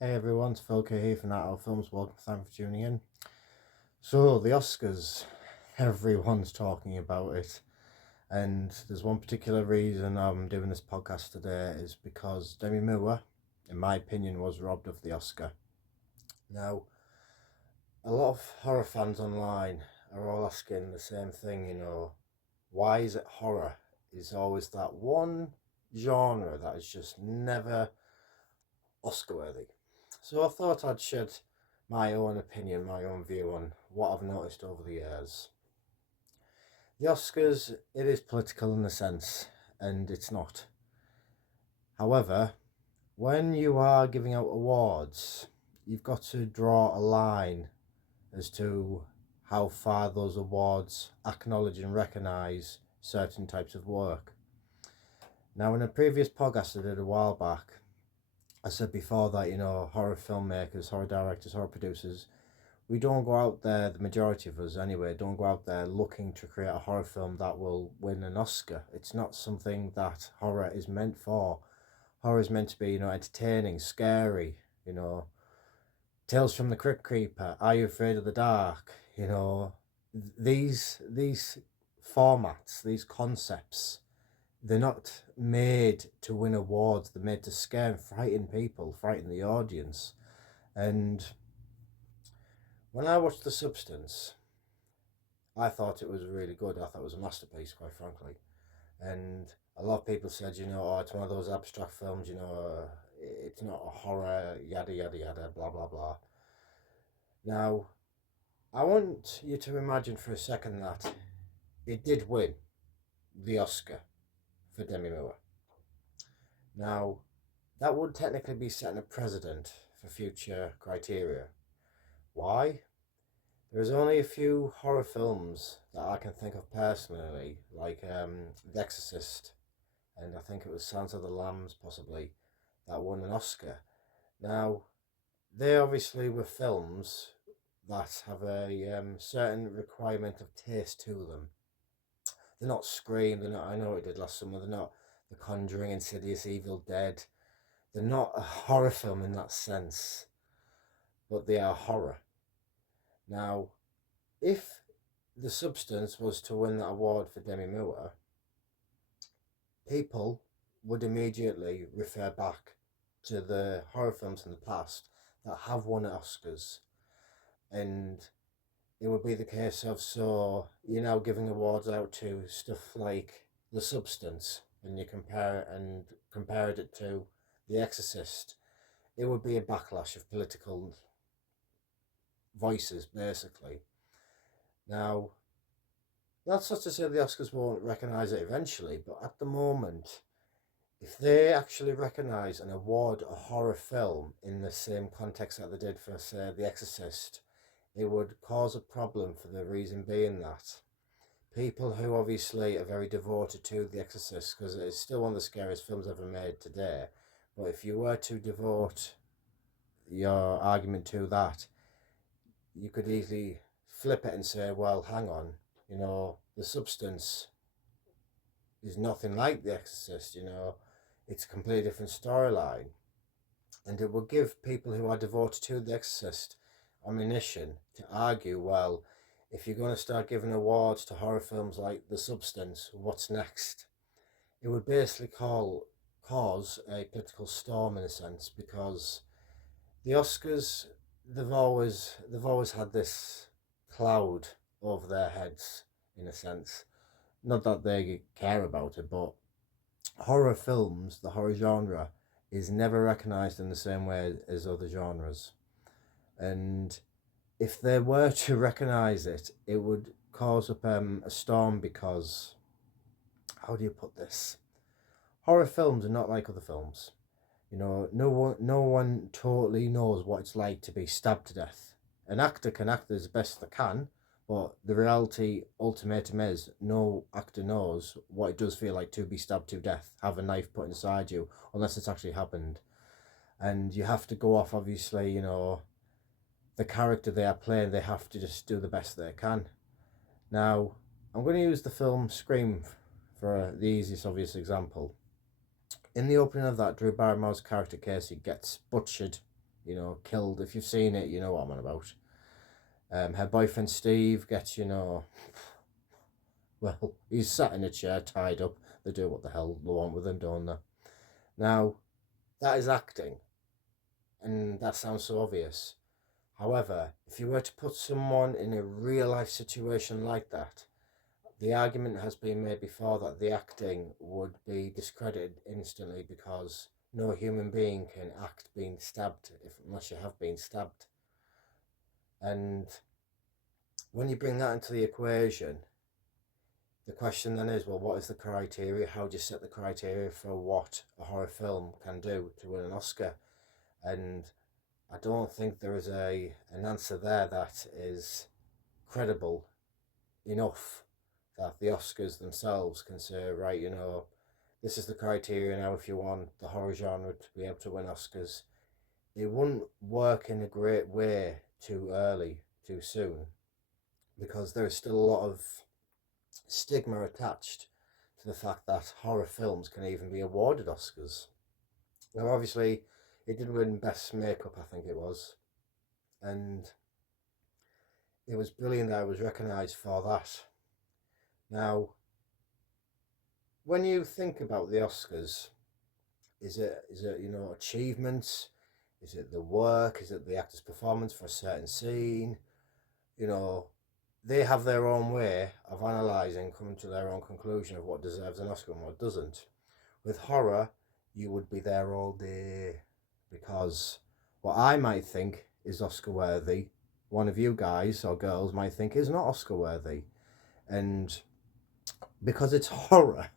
Hey everyone, it's Phil K here from Night Owl Films. Welcome, thank you for tuning in. So, the Oscars, everyone's talking about it, and there's one particular reason I'm doing this podcast today is because Demi Moore, in my opinion, was robbed of the Oscar. Now, a lot of horror fans online are all asking the same thing, why is it horror? Is always that one genre that is just never Oscar worthy. So I thought I'd shed my own opinion, my own view on what I've noticed over the years. The Oscars, it is political in a sense, and it's not. However, when you are giving out awards, you've got to draw a line as to how far those awards acknowledge and recognise certain types of work. Now, in a previous podcast I did a while back, I said before that, horror filmmakers, horror directors, horror producers, we don't go out there, the majority of us anyway, don't go out there looking to create a horror film that will win an Oscar. It's not something that horror is meant for. Horror is meant to be, entertaining, scary, you know, Tales from the Crypt Keeper, Are You Afraid of the Dark? These formats, these concepts, they're not made to win awards. They're made to scare and frighten people, frighten the audience. And when I watched The Substance, I thought it was really good. I thought it was a masterpiece, quite frankly. And a lot of people said, oh, it's one of those abstract films, it's not a horror, yada, yada, yada, blah, blah, blah. Now, I want you to imagine for a second that it did win the Oscar for Demi Moore. Now, that would technically be setting a precedent for future criteria. Why? There's only a few horror films that I can think of personally, like The Exorcist, and I think it was Silence of the Lambs, possibly, that won an Oscar. Now, they obviously were films that have a certain requirement of taste to them. They're not Scream, they're not, I know it did last summer, they're not The Conjuring, Insidious, Evil Dead. They're not a horror film in that sense, but they are horror. Now, if The Substance was to win that award for Demi Moore, people would immediately refer back to the horror films in the past that have won Oscars. And it would be the case of, so you're now giving awards out to stuff like The Substance, and you compared it to The Exorcist. It would be a backlash of political voices, basically. Now, that's not to say the Oscars won't recognise it eventually, but at the moment, if they actually recognise and award a horror film in the same context that they did for, say, The Exorcist, it would cause a problem for the reason being that people who obviously are very devoted to The Exorcist, because it's still one of the scariest films ever made today, but if you were to devote your argument to that, you could easily flip it and say, well, hang on, The Substance is nothing like The Exorcist, it's a completely different storyline. And it will give people who are devoted to The Exorcist ammunition to argue, well, if you're going to start giving awards to horror films like The Substance, what's next? It would basically cause a political storm in a sense, because the Oscars, they've always had this cloud over their heads in a sense. Not that they care about it, but horror films, the horror genre, is never recognized in the same way as other genres. And if they were to recognize it, it would cause up a storm because, how do you put this? Horror films are not like other films. No one totally knows what it's like to be stabbed to death. An actor can act as best they can, but the reality ultimatum is no actor knows what it does feel like to be stabbed to death, have a knife put inside you, unless it's actually happened. And you have to go off, obviously, the character they are playing, they have to just do the best they can. Now, I'm going to use the film Scream for the easiest obvious example. In the opening of that, Drew Barrymore's character Casey gets butchered you know, killed. If you've seen it, you know what I'm on about. Her boyfriend Steve gets, you know, well, he's sat in a chair tied up. They do what the hell they want with him, don't they? Now, that is acting, and that sounds so obvious. However, if you were to put someone in a real life situation like that, the argument has been made before that the acting would be discredited instantly because no human being can act being stabbed unless you have been stabbed. And when you bring that into the equation, the question then is, well, what is the criteria? How do you set the criteria for what a horror film can do to win an Oscar? And I don't think there is an answer there that is credible enough that the Oscars themselves can say, right, you know, this is the criteria now if you want the horror genre to be able to win Oscars. It wouldn't work in a great way too early, too soon, because there is still a lot of stigma attached to the fact that horror films can even be awarded Oscars. Now, obviously, it did win Best Makeup, I think it was, and it was brilliant that it was recognised for that. Now, when you think about the Oscars, is it you know, achievements? Is it the work? Is it the actor's performance for a certain scene? You know, they have their own way of analysing, coming to their own conclusion of what deserves an Oscar and what doesn't. With horror, you would be there all day because what I might think is Oscar worthy, one of you guys or girls might think is not Oscar worthy. And because it's horror,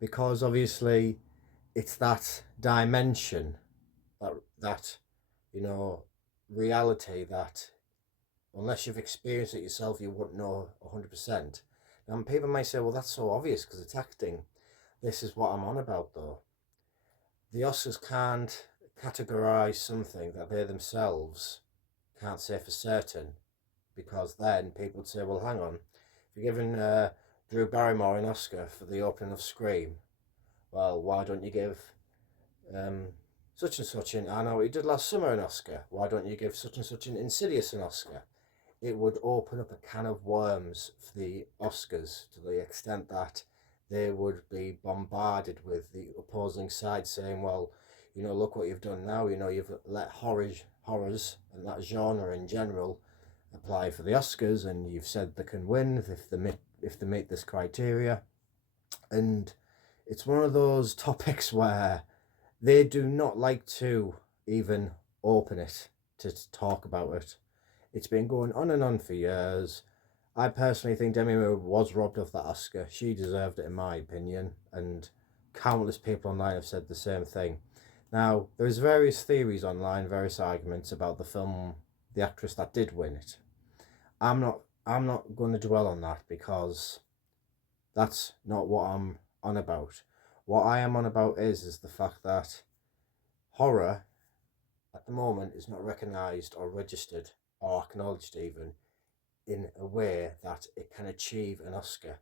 because obviously it's that dimension, that you know, reality that unless you've experienced it yourself, you wouldn't know 100%. And people may say, well, that's so obvious because it's acting. This is what I'm on about, though. The Oscars can't categorise something that they themselves can't say for certain, because then people would say, well, hang on, if you're giving Drew Barrymore an Oscar for the opening of Scream, well, why don't you give um, such and such in I Know What You Did Last Summer an Oscar? Why don't you give such and such in Insidious an Oscar? It would open up a can of worms for the Oscars to the extent that they would be bombarded with the opposing side saying, well, you know, look what you've done now. You know, you've let horrors and that genre in general apply for the Oscars, and you've said they can win if they meet this criteria. And it's one of those topics where they do not like to even open it to talk about it. It's been going on and on for years. I personally think Demi Moore was robbed of that Oscar. She deserved it, in my opinion, and countless people online have said the same thing. Now, there's various theories online, various arguments about the film, the actress that did win it. I'm not. I'm not going to dwell on that because that's not what I'm on about. What I am on about is the fact that horror at the moment is not recognised or registered or acknowledged even in a way that it can achieve an Oscar.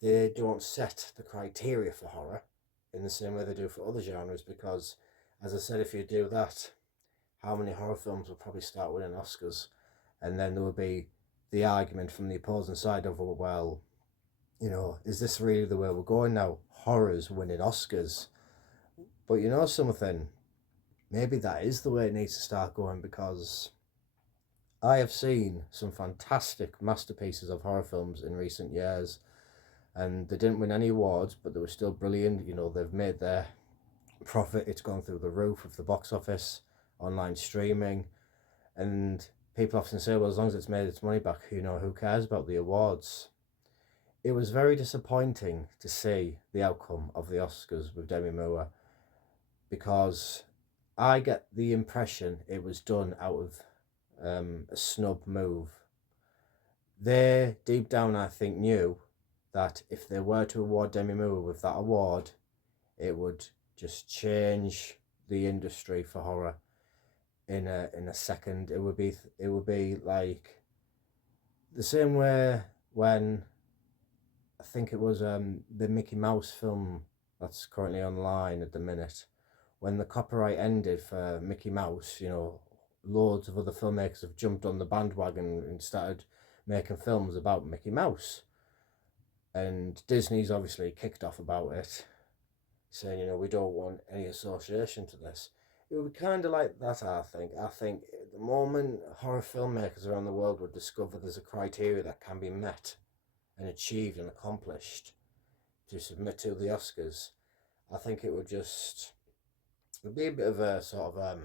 They don't set the criteria for horror in the same way they do for other genres because, as I said, if you do that, how many horror films will probably start winning Oscars? And then there will be the argument from the opposing side of, well, you know, is this really the way we're going now? Horrors winning Oscars. But you know something? Maybe that is the way it needs to start going because I have seen some fantastic masterpieces of horror films in recent years, and they didn't win any awards, but they were still brilliant. You know, they've made their profit, it's gone through the roof of the box office, online streaming, and people often say, well, as long as it's made its money back, you know, who cares about the awards? It was very disappointing to see the outcome of the Oscars with Demi Moore because I get the impression it was done out of a snub move. They deep down, I think, knew that if they were to award Demi Moore with that award, it would just change the industry for horror in a second. It would be like the same way when I think it was the Mickey Mouse film that's currently online at the minute, when the copyright ended for Mickey Mouse, you know, loads of other filmmakers have jumped on the bandwagon and started making films about Mickey Mouse. And Disney's obviously kicked off about it, saying, you know, we don't want any association to this. It would be kind of like that, I think. I think at the moment, horror filmmakers around the world would discover there's a criteria that can be met and achieved and accomplished to submit to the Oscars. I think it would be a bit of a sort of a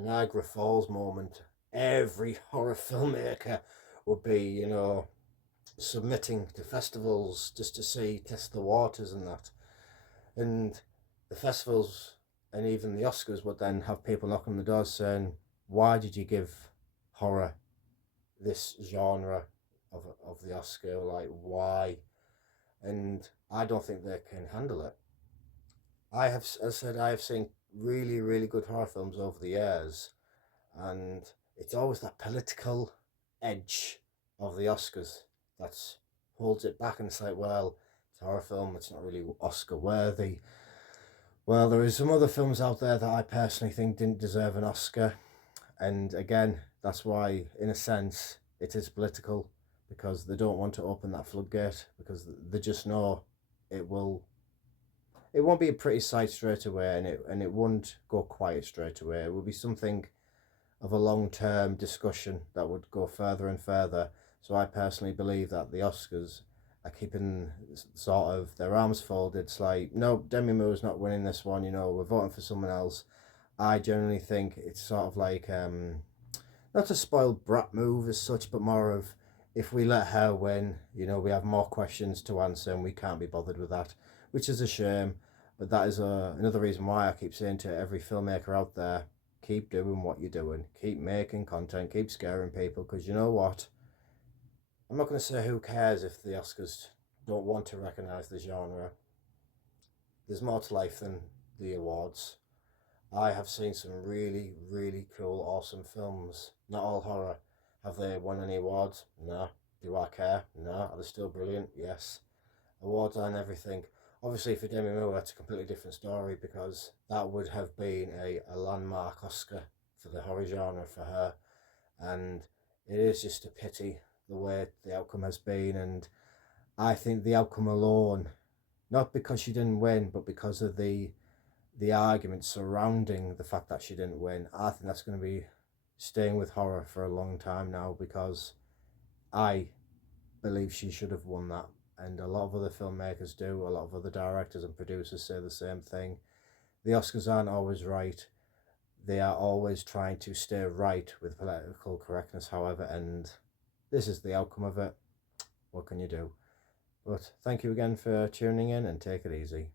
Niagara Falls moment. Every horror filmmaker would be, you know, submitting to festivals just to see, test the waters and that. And the festivals and even the Oscars would then have people knocking on the doors saying, why did you give horror this genre of the Oscar? Like, why? And I don't think they can handle it. As I said, I have seen really, really good horror films over the years, and it's always that political edge of the Oscars that holds it back, and it's like, well, it's a horror film, it's not really Oscar worthy. Well, there is some other films out there that I personally think didn't deserve an Oscar, and again, that's why, in a sense, it is political, because they don't want to open that floodgate, because they just know it will. It won't be a pretty sight straight away, and it won't go quiet straight away. It will be something of a long-term discussion that would go further and further. So I personally believe that the Oscars are keeping sort of their arms folded. It's like, no, Demi Moore's not winning this one, you know, we're voting for someone else. I generally think it's sort of like, not a spoiled brat move as such, but more of, if we let her win, you know, we have more questions to answer and we can't be bothered with that, which is a shame. But that is another reason why I keep saying to every filmmaker out there, keep doing what you're doing, keep making content, keep scaring people, because you know what? I'm not going to say who cares if the Oscars don't want to recognise the genre. There's more to life than the awards. I have seen some really, really cool, awesome films. Not all horror. Have they won any awards? No. Do I care? No. Are they still brilliant? Yes. Awards and everything. Obviously, for Demi Moore, it's a completely different story, because that would have been a landmark Oscar for the horror genre for her. And it is just a pity the way the outcome has been. And I think the outcome alone, not because she didn't win, but because of the argument surrounding the fact that she didn't win, I think that's going to be staying with horror for a long time now, because I believe she should have won that. And a lot of other filmmakers do, a lot of other directors and producers say the same thing. The Oscars aren't always right. They are always trying to stay right with political correctness, however, and this is the outcome of it. What can you do? But thank you again for tuning in, and take it easy.